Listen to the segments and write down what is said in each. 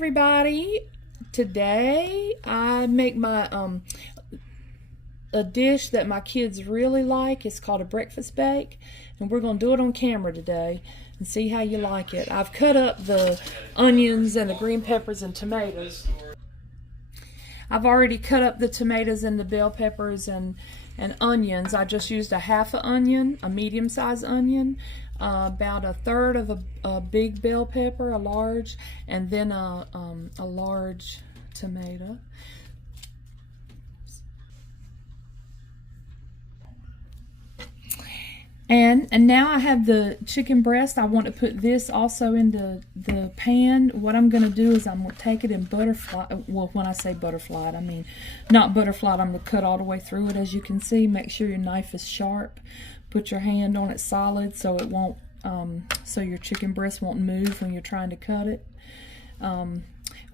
everybody. Today I make my a dish that my kids really like. It's called a breakfast bake, and we're going to do it on camera today and see how you like it. I've cut up the onions and the green peppers and tomatoes. I've already cut up the tomatoes and the bell peppers and onions. I just used a half an onion, a medium-sized onion, about a third of a big bell pepper, a large, and then a large tomato. And now I have the chicken breast. I want to put this also into the pan. What I'm going to do is I'm going to take it in butterfly. Well, when I say butterfly, I mean not butterfly. I'm going to cut all the way through it, as you can see. Make sure your knife is sharp. Put your hand on it solid so it won't, so your chicken breast won't move when you're trying to cut it.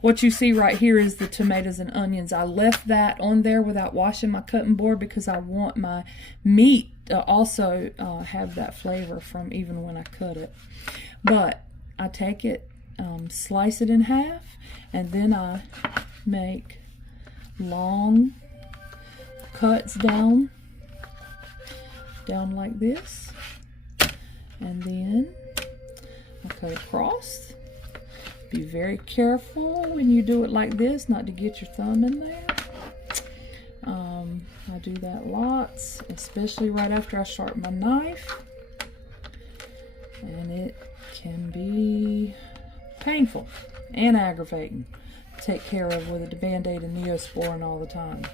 What you see right here is the tomatoes and onions. I left that on there without washing my cutting board because I want my meat to also have that flavor from even when I cut it. But I take it, slice it in half, and then I make long cuts down like this, and then I cut across. Be very careful when you do it like this not to get your thumb in there. I do that lots, especially right after I sharpen my knife, and it can be painful and aggravating to take care of with a Band-Aid and Neosporin all the time.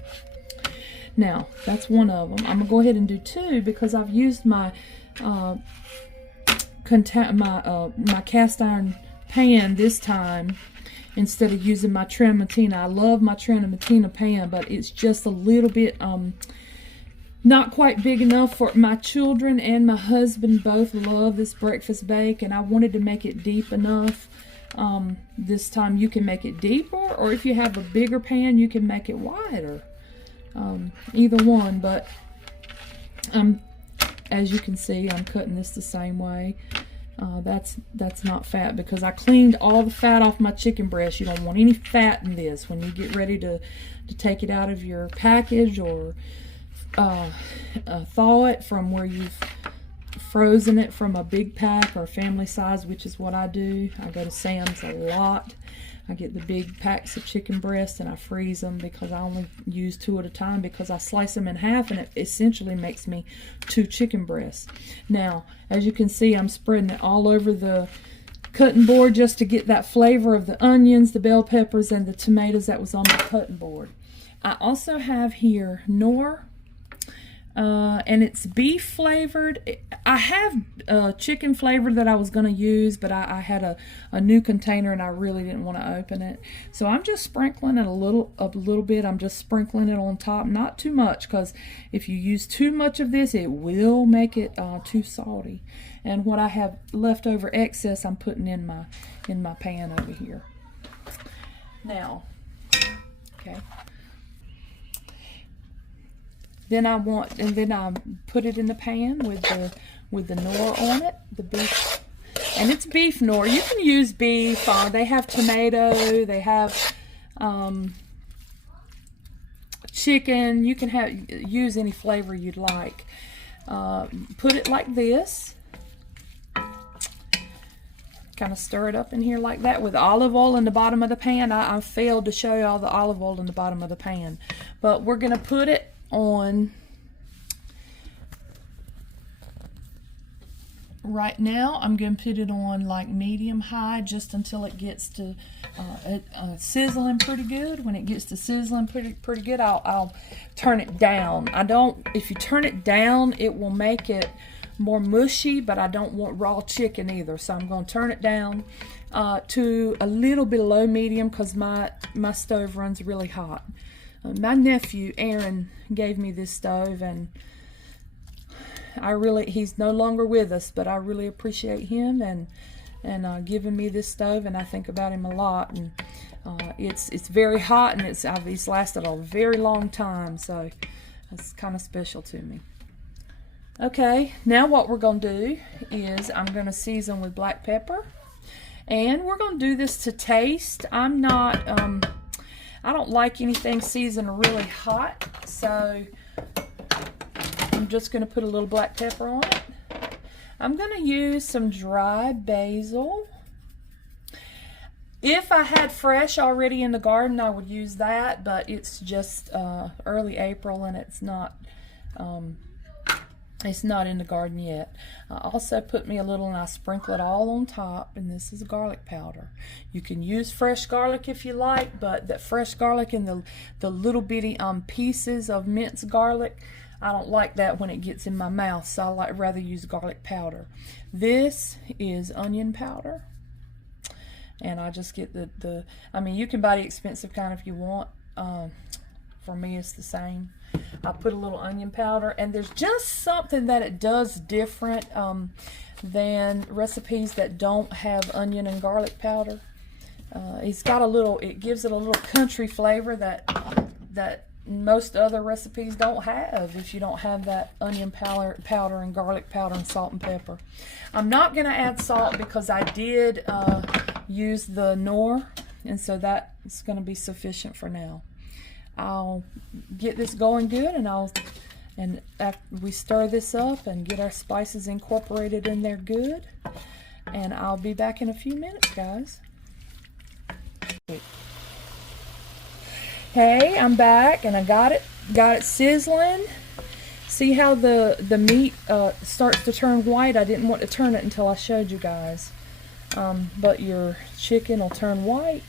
Now, that's one of them. I'm going to go ahead and do two because I've used my cast iron pan this time instead of using my Tramontina. I love my Tramontina pan, but it's just a little bit not quite big enough for my children, and my husband both love this breakfast bake, and I wanted to make it deep enough. This time you can make it deeper, or if you have a bigger pan you can make it wider. Either one, but as you can see, I'm cutting this the same way. That's not fat because I cleaned all the fat off my chicken breast. You don't want any fat in this when you get ready to take it out of your package or thaw it from where you've frozen it from a big pack or family size, which is what I do. I go to Sam's a lot. I get the big packs of chicken breast and I freeze them because I only use 2 at a time because I slice them in half and it essentially makes me 2 chicken breasts. Now, as you can see, I'm spreading it all over the cutting board just to get that flavor of the onions, the bell peppers, and the tomatoes that was on the cutting board. I also have here Knorr, and it's beef flavored. I have chicken flavored that I was going to use, but I had a new container and I really didn't want to open it, so I'm just sprinkling it a little bit. I'm just sprinkling it on top, not too much, because if you use too much of this it will make it too salty. And what I have left over excess I'm putting in my pan over here. Now, okay. Then I put it in the pan with the Knorr on it, the beef, and it's beef Knorr. You can use beef. They have tomato. They have chicken. You can use any flavor you'd like. Put it like this. Kind of stir it up in here like that with olive oil in the bottom of the pan. I failed to show you all the olive oil in the bottom of the pan, but we're gonna put it on right now. I'm going to put it on like medium high just until it gets to sizzling pretty good. When it gets to sizzling pretty good, I'll turn it down. If you turn it down it will make it more mushy, but I don't want raw chicken either, so I'm going to turn it down to a little below medium because my stove runs really hot. My nephew Aaron gave me this stove, and he's no longer with us, but I really appreciate him and giving me this stove, and I think about him a lot. And it's very hot, and it's lasted a very long time, so it's kind of special to me. Okay, now what we're going to do is I'm going to season with black pepper And we're going to do this to taste. I'm not, I don't like anything seasoned really hot, so I'm just going to put a little black pepper on it. I'm going to use some dry basil. If I had fresh already in the garden, I would use that, but it's just early April and it's not in the garden yet. I also put me a little and I sprinkle it all on top, and this is garlic powder. You can use fresh garlic if you like, but that fresh garlic and the little bitty pieces of minced garlic, I don't like that when it gets in my mouth, so I rather use garlic powder. This is onion powder. And I just get I mean, you can buy the expensive kind if you want. For me, it's the same. I put a little onion powder, and there's just something that it does different than recipes that don't have onion and garlic powder. It gives it a little country flavor that most other recipes don't have if you don't have that onion powder and garlic powder and salt and pepper. I'm not going to add salt because I did use the Knorr, and so that is going to be sufficient for now. I'll get this going good, and after we stir this up and get our spices incorporated in there good, and I'll be back in a few minutes, guys. Hey, I'm back, and I got it sizzling. See how the meat starts to turn white? I didn't want to turn it until I showed you guys. But your chicken will turn white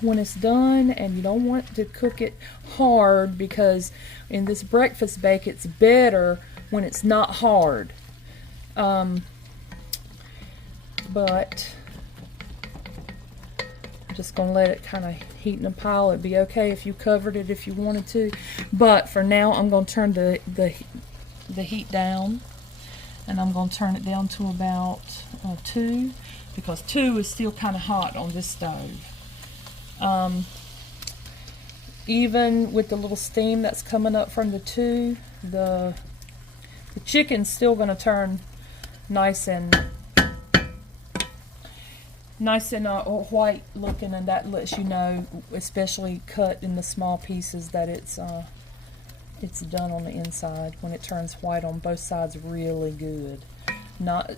when it's done, and you don't want to cook it hard, because in this breakfast bake it's better when it's not hard. But I'm just gonna let it kind of heat in a pile. It'd be okay if you covered it if you wanted to, but for now I'm gonna turn the heat down, and I'm gonna turn it down to about 2, because 2 is still kind of hot on this stove. Even with the little steam that's coming up from the 2, the chicken's still going to turn nice and white looking, and that lets you know, especially cut in the small pieces, that it's done on the inside. When it turns white on both sides really good.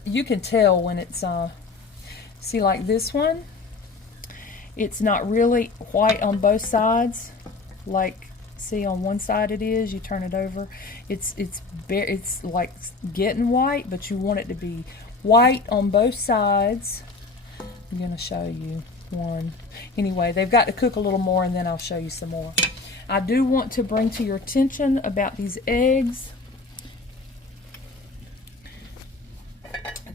You can tell when it's see, like this one, it's not really white on both sides. Like, see, on one side it is. You turn it over, it's like getting white, but you want it to be white on both sides. I'm gonna show you one. Anyway, they've got to cook a little more, and then I'll show you some more. I do want to bring to your attention about these eggs.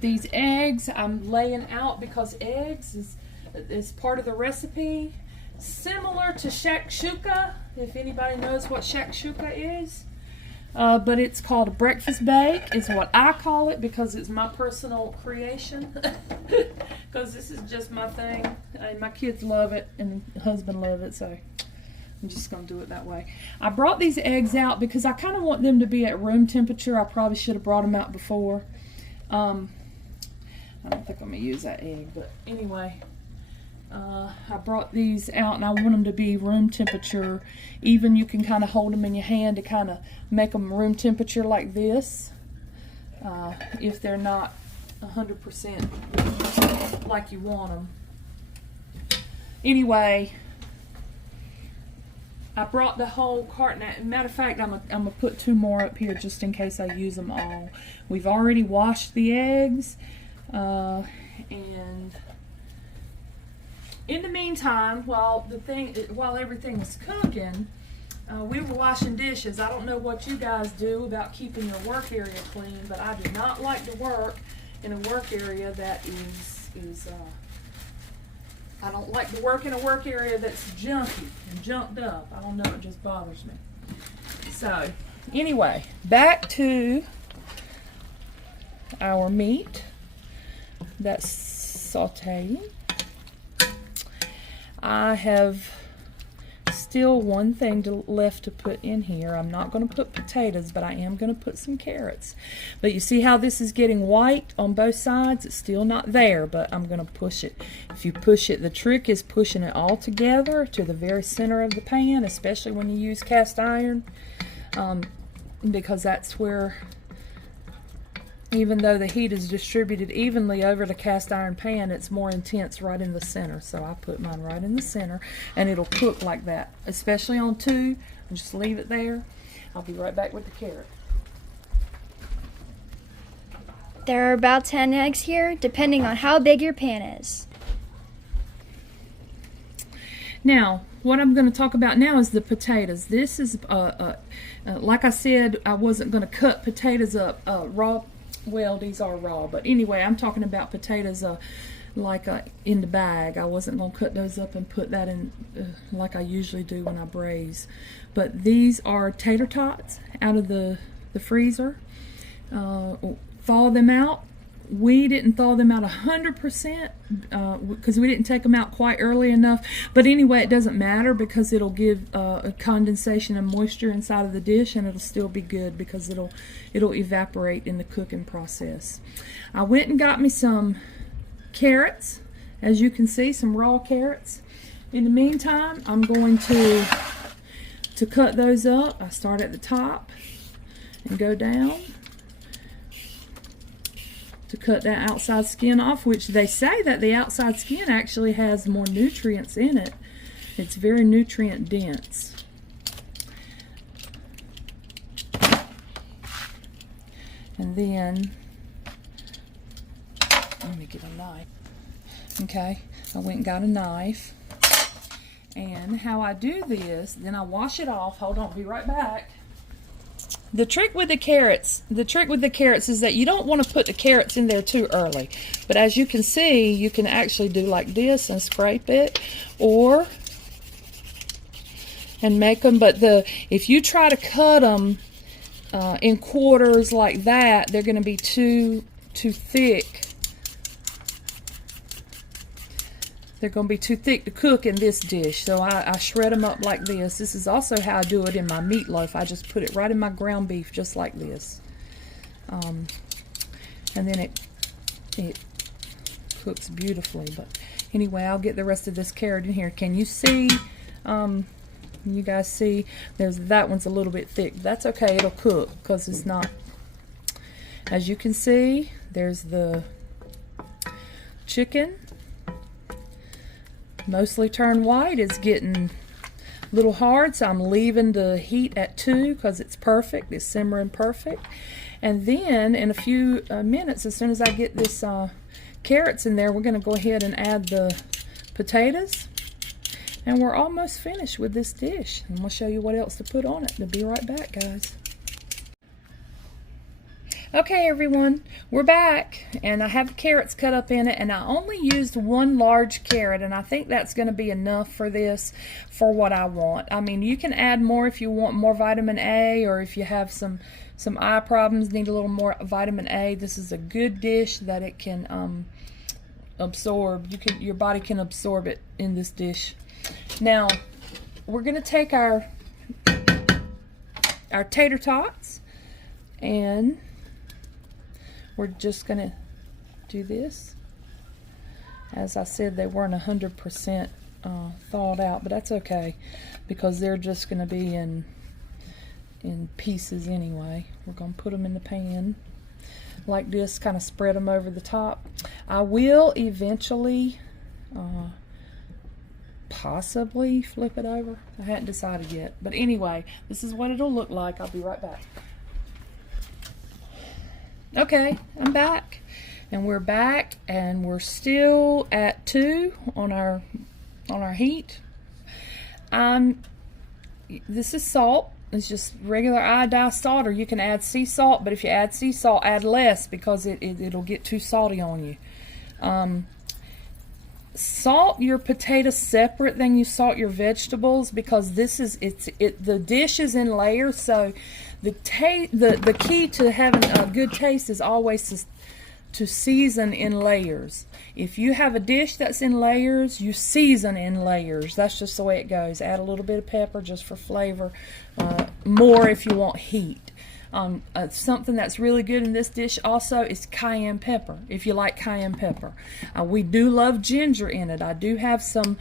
These eggs I'm laying out because eggs is part of the recipe. Similar to shakshuka, if anybody knows what shakshuka is. But it's called a breakfast bake, is what I call it, because it's my personal creation. Because this is just my thing. My kids love it, and husband love it, so I'm just going to do it that way. I brought these eggs out because I kind of want them to be at room temperature. I probably should have brought them out before. I don't think I'm going to use that egg, but anyway. I brought these out, and I want them to be room temperature. Even you can kind of hold them in your hand to kind of make them room temperature like this. If they're not 100% like you want them. Anyway, I brought the whole carton. Matter of fact, I'm gonna put 2 more up here just in case I use them all. We've already washed the eggs, and in the meantime, while everything was cooking, we were washing dishes. I don't know what you guys do about keeping your work area clean, but I do not like to work in a work area that is I don't like to work in a work area that's junky and junked up. I don't know, it just bothers me. So, anyway, back to our meat that's sauteing. I have still one thing left to put in here. I'm not going to put potatoes, but I am going to put some carrots. But you see how this is getting white on both sides? It's still not there, but I'm going to push it. If you push it, the trick is pushing it all together to the very center of the pan, especially when you use cast iron, because that's where, even though the heat is distributed evenly over the cast iron pan, it's more intense right in the center. So I put mine right in the center, and it'll cook like that, especially on 2. Just leave it there. I'll be right back with the carrot. There are about 10 eggs here, depending on how big your pan is. Now, what I'm going to talk about now is the potatoes. This is, like I said, I wasn't going to cut potatoes up raw. Well, these are raw, but anyway, I'm talking about potatoes in the bag. I wasn't going to cut those up and put that in like I usually do when I braise. But these are tater tots out of the freezer. Thaw them out. We didn't thaw them out 100% because we didn't take them out quite early enough. But anyway, it doesn't matter because it'll give a condensation and moisture inside of the dish, and it'll still be good because it'll evaporate in the cooking process. I went and got me some carrots, as you can see, some raw carrots. In the meantime, I'm going to cut those up. I start at the top and go down to cut that outside skin off, which they say that the outside skin actually has more nutrients in it. It's very nutrient dense. And then, let me get a knife. Okay, I went and got a knife. And how I do this, then I wash it off. Hold on, I'll be right back. The trick with the carrots is that you don't want to put the carrots in there too early. But as you can see, you can actually do like this and scrape it, and make them. But if you try to cut them in quarters like that, they're going to be too thick. They're going to be too thick to cook in this dish. So I shred them up like this. This is also how I do it in my meatloaf. I just put it right in my ground beef just like this. And then it cooks beautifully. But anyway, I'll get the rest of this carrot in here. Can you see? You guys see? That one's a little bit thick. That's okay. It'll cook because it's not. As you can see, there's the chicken. Mostly turned white. It's getting a little hard, so I'm leaving the heat at 2 because it's perfect. It's simmering perfect. And then in a few minutes, as soon as I get this carrots in there, we're going to go ahead and add the potatoes. And we're almost finished with this dish. And we'll show you what else to put on it. We'll be right back, guys. Okay, everyone, we're back, and I have the carrots cut up in it, and I only used 1 large carrot, and I think that's going to be enough for this, for what I want. I mean, you can add more if you want more vitamin A, or if you have some eye problems, need a little more vitamin A. This is a good dish that it can absorb. Your body can absorb it in this dish. Now, we're going to take our tater tots, and we're just going to do this. As I said, they weren't 100% thawed out, but that's okay because they're just going to be in pieces anyway. We're going to put them in the pan like this, kind of spread them over the top. I will eventually possibly flip it over. I hadn't decided yet. But anyway, this is what it'll look like. I'll be right back. Okay, I'm back, and we're back, and we're still at 2 on our heat. This is salt. It's just regular iodized salt, or you can add sea salt. But if you add sea salt, add less because it'll get too salty on you. Salt your potatoes separate than you salt your vegetables because the dish is in layers, so the key to having a good taste is always to season in layers. If you have a dish that's in layers, you season in layers. That's just the way it goes. Add a little bit of pepper just for flavor, more if you want heat. Something that's really good in this dish also is cayenne pepper, if you like cayenne pepper. We do love ginger in it. I do have some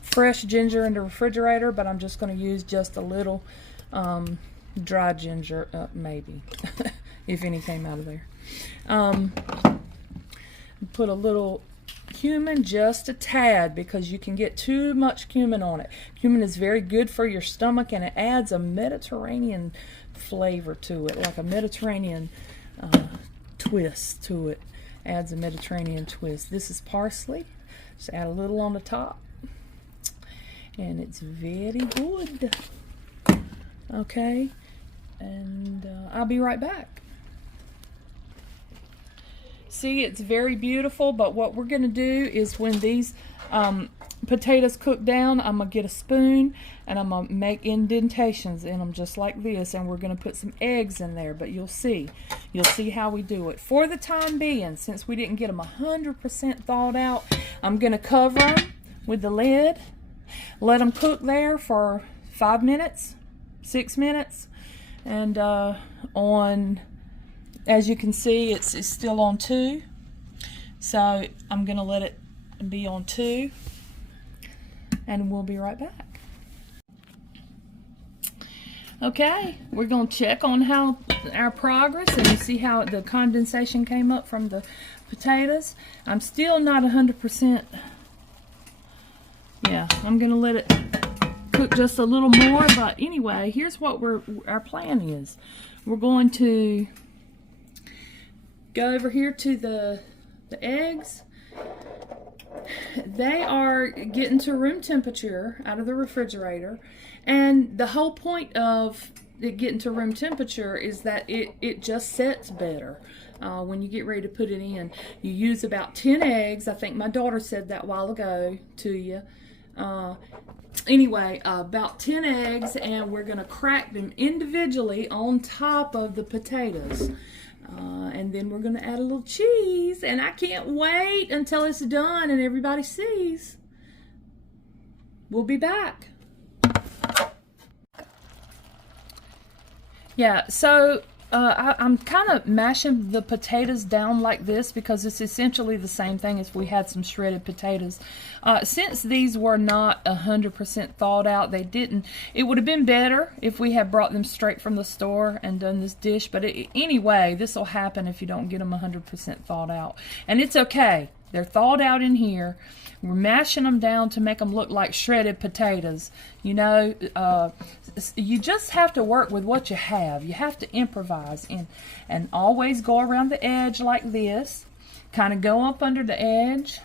fresh ginger in the refrigerator, but I'm just going to use just a little dry ginger, maybe, if any came out of there. Put a little cumin, just a tad, because you can get too much cumin on it. Cumin is very good for your stomach, and it adds a Mediterranean flavor to it, like a Mediterranean twist to it. Adds a Mediterranean twist. This is parsley. Just add a little on the top, and it's very good. Okay, and I'll be right back. See, it's very beautiful, but what we're going to do is when these potatoes cook down, I'm going to get a spoon and I'm going to make indentations in them just like this, and we're going to put some eggs in there, but you'll see how we do it. For the time being, since we didn't get them 100% thawed out, I'm going to cover them with the lid, let them cook there for 5 minutes, 6 minutes, and as you can see, it's still on 2, so I'm going to let it be on 2, and we'll be right back. Okay, we're going to check on how our progress, and you see how the condensation came up from the potatoes. I'm still not 100%. Yeah, I'm going to let it cook just a little more, but anyway, here's what our plan is. We're going to go over here to the eggs. They are getting to room temperature out of the refrigerator, and the whole point of it getting to room temperature is that it just sets better when you get ready to put it in. You use about 10 eggs. I think my daughter said that a while ago to you. Anyway, about 10 eggs, and we're going to crack them individually on top of the potatoes. And then we're going to add a little cheese, and I can't wait until it's done and everybody sees. We'll be back. Yeah, so I'm kind of mashing the potatoes down like this because it's essentially the same thing as if we had some shredded potatoes. Since these were not 100% thawed out, it would have been better if we had brought them straight from the store and done this dish, but anyway, this will happen if you don't get them 100% thawed out. And it's okay. They're thawed out in here. We're mashing them down to make them look like shredded potatoes. You know, you just have to work with what you have. You have to improvise and always go around the edge like this. Kind of go up under the edge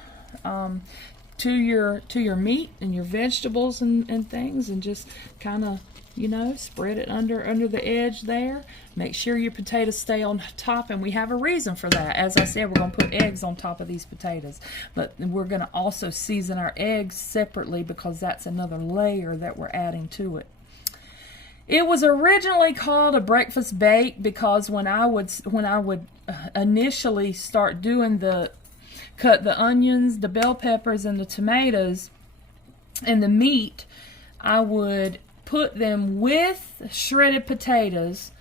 to your meat and your vegetables and things, and just kind of, you know, spread it under the edge there. Make sure your potatoes stay on top, and we have a reason for that. As I said, we're going to put eggs on top of these potatoes, but we're going to also season our eggs separately because that's another layer that we're adding to it. It was originally called a breakfast bake because when I would initially start doing cut the onions, the bell peppers, and the tomatoes, and the meat, I would put them with shredded potatoes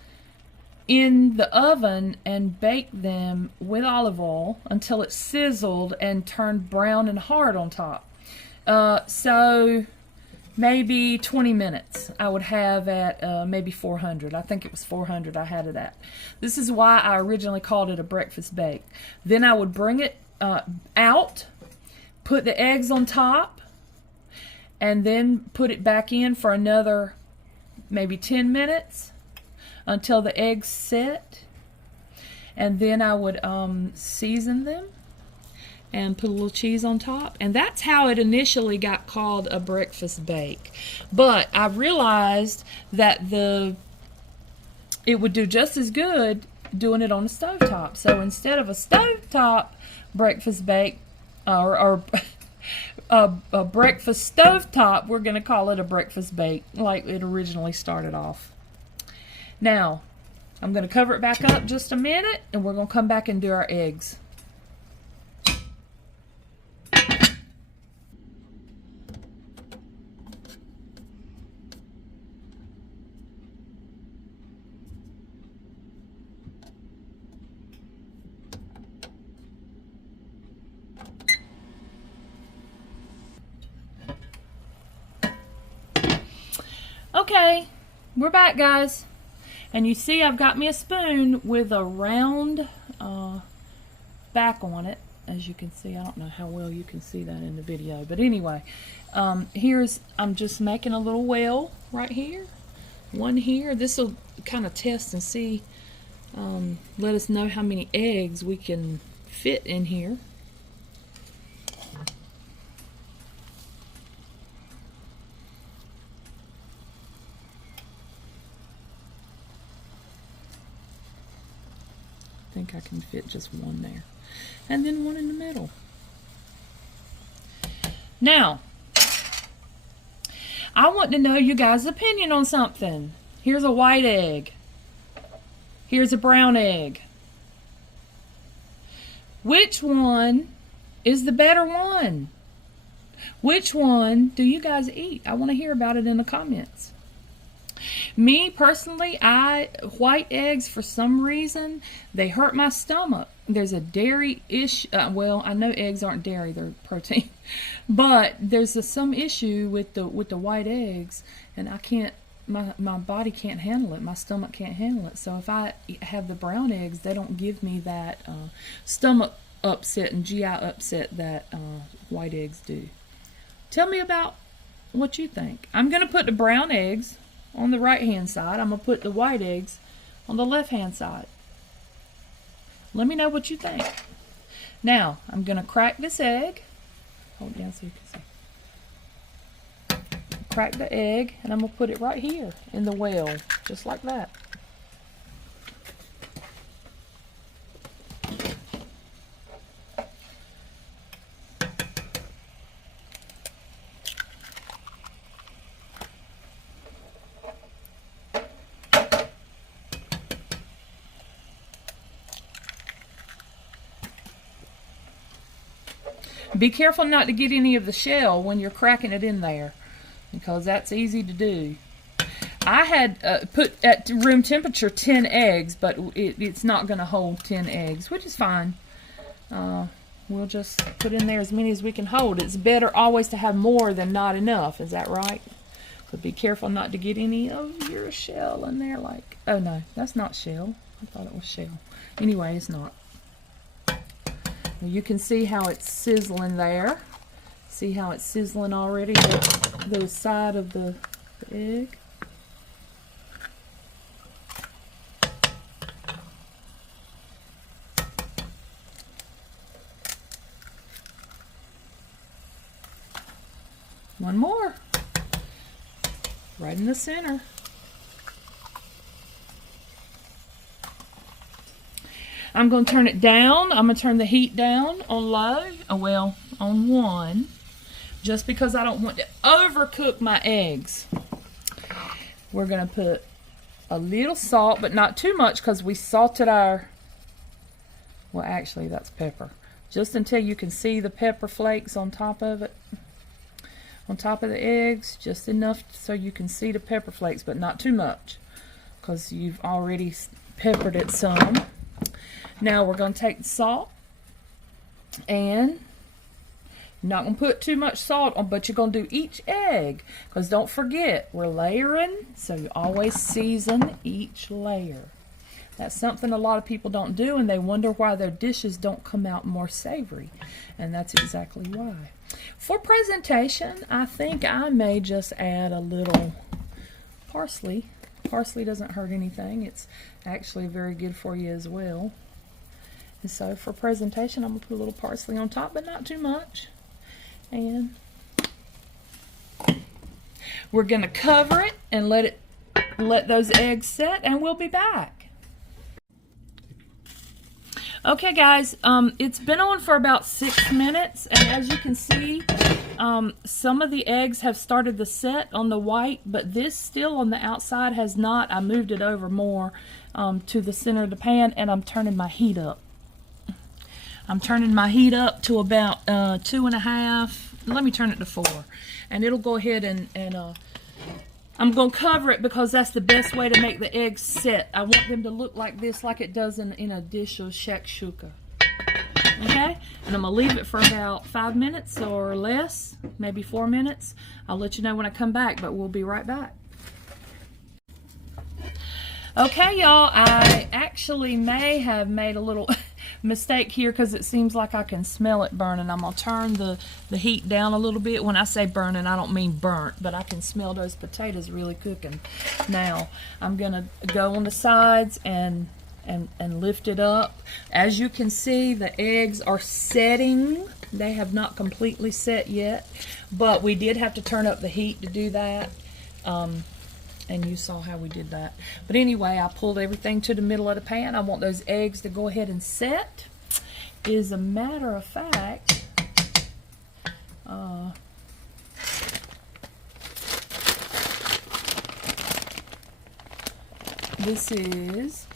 in the oven and bake them with olive oil until it sizzled and turned brown and hard on top. So maybe 20 minutes I would have at maybe 400. I think it was 400 I had it at. This is why I originally called it a breakfast bake. Then I would bring it out, put the eggs on top, and then put it back in for another maybe 10 minutes until the eggs set, and then I would season them and put a little cheese on top, and that's how it initially got called a breakfast bake. But I realized that it would do just as good doing it on a stovetop. So instead of a stovetop breakfast bake or a breakfast stovetop, we're going to call it a breakfast bake like it originally started off. Now, I'm going to cover it back up just a minute, and we're going to come back and do our eggs. Okay, we're back, guys. And you see I've got me a spoon with a round back on it. As you can see, I don't know how well you can see that in the video. But anyway, I'm just making a little well right here. One here. This will kind of test and see, let us know how many eggs we can fit in here. I think I can fit just one there, and then one in the middle. Now, I want to know you guys' opinion on something. Here's a white egg. Here's a brown egg. Which one is the better one? Which one do you guys eat? I want to hear about it in the comments. Me personally, white eggs, for some reason, they hurt my stomach. There's a dairy issue. Well, I know eggs aren't dairy; they're protein. But there's some issue with the white eggs, and I can't. My body can't handle it. My stomach can't handle it. So if I have the brown eggs, they don't give me that stomach upset and GI upset that white eggs do. Tell me about what you think. I'm going to put the brown eggs on the right hand side. I'm going to put the white eggs on the left hand side. Let me know what you think. Now, I'm going to crack this egg. Hold it down so you can see. Crack the egg, and I'm going to put it right here in the well, just like that. Be careful not to get any of the shell when you're cracking it in there, because that's easy to do. I had put at room temperature 10 eggs, but it's not going to hold 10 eggs, which is fine. We'll just put in there as many as we can hold. It's better always to have more than not enough. Is that right? So be careful not to get any of your shell in there. Like, oh no, that's not shell. I thought it was shell. Anyway, it's not. You can see how it's sizzling there. See how it's sizzling already, the side of the egg. One more. Right in the center. I'm going to turn it down. I'm going to turn the heat down on low. Oh, well, on 1. Just because I don't want to overcook my eggs. We're going to put a little salt, but not too much, because we salted our... Well, actually, that's pepper. Just until you can see the pepper flakes on top of it. On top of the eggs. Just enough so you can see the pepper flakes, but not too much, because you've already peppered it some. Now we're going to take the salt, and you're not going to put too much salt on, but you're going to do each egg, because don't forget, we're layering, so you always season each layer. That's something a lot of people don't do, and they wonder why their dishes don't come out more savory, and that's exactly why. For presentation, I think I may just add a little parsley. Parsley doesn't hurt anything. It's actually very good for you as well. And so for presentation, I'm going to put a little parsley on top, but not too much. And we're going to cover it and let those eggs set, and we'll be back. Okay, guys, it's been on for about 6 minutes, and as you can see, some of the eggs have started to set on the white, but this still on the outside has not. I moved it over more to the center of the pan, and I'm turning my heat up. I'm turning my heat up to about 2.5. Let me turn it to 4. And it'll go ahead and I'm going to cover it because that's the best way to make the eggs set. I want them to look like this, like it does in a dish of shakshuka. Okay? And I'm going to leave it for about 5 minutes or less, maybe 4 minutes. I'll let you know when I come back, but we'll be right back. Okay, y'all, I actually may have made a little mistake here because it seems like I can smell it burning. I'm going to turn the heat down a little bit. When I say burning, I don't mean burnt, but I can smell those potatoes really cooking. Now, I'm going to go on the sides and lift it up. As you can see, the eggs are setting. They have not completely set yet, but we did have to turn up the heat to do that. And you saw how we did that. But anyway, I pulled everything to the middle of the pan. I want those eggs to go ahead and set. As a matter of fact, this is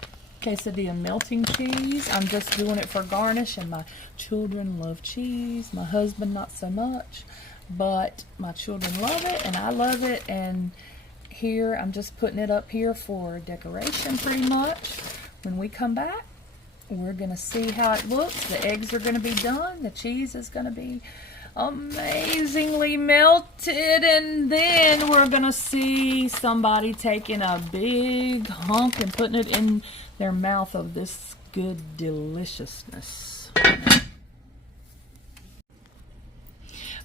Quesadilla melting cheese. I'm just doing it for garnish, and my children love cheese. My husband not so much, but my children love it, and I love it. And here, I'm just putting it up here for decoration pretty much. When we come back, we're going to see how it looks. The eggs are going to be done. The cheese is going to be amazingly melted. And then we're going to see somebody taking a big hunk and putting it in their mouth of this good deliciousness.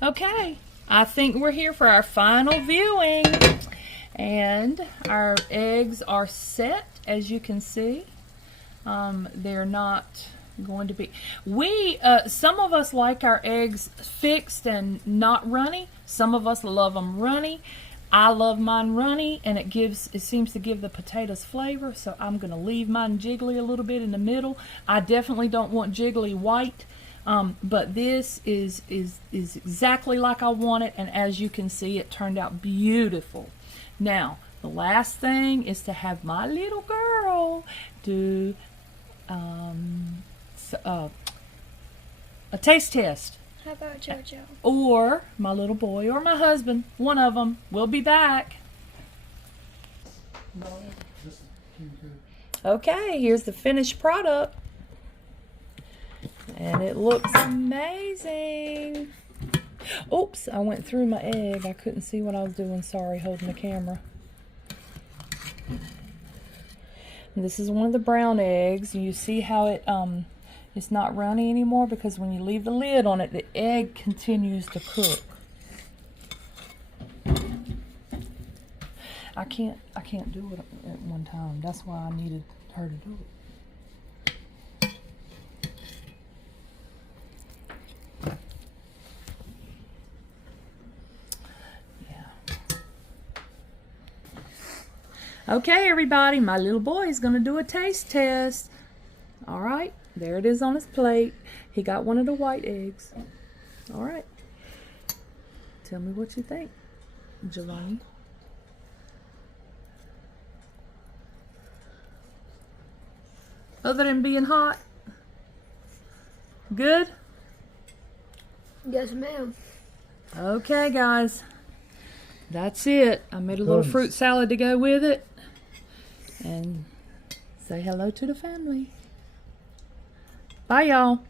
Okay, I think we're here for our final viewing. And our eggs are set, as you can see. They're not going to be... some of us like our eggs fixed and not runny. Some of us love them runny. I love mine runny, and it seems to give the potatoes flavor, so I'm going to leave mine jiggly a little bit in the middle. I definitely don't want jiggly white, but this is exactly like I want it, and as you can see, it turned out beautiful. Now, the last thing is to have my little girl do a taste test. How about JoJo? Or my little boy or my husband. One of them. We'll be back. Okay, here's the finished product. And it looks amazing. Oops, I went through my egg. I couldn't see what I was doing. Sorry, holding the camera. And this is one of the brown eggs. You see how it's not runny anymore because when you leave the lid on it, the egg continues to cook. I can't do it at one time. That's why I needed her to do it. Okay, everybody, my little boy is going to do a taste test. All right, there it is on his plate. He got one of the white eggs. All right. Tell me what you think, Jelani. Other than being hot? Good? Yes, ma'am. Okay, guys. That's it. I made a little fruit salad to go with it. And say hello to the family. Bye, y'all.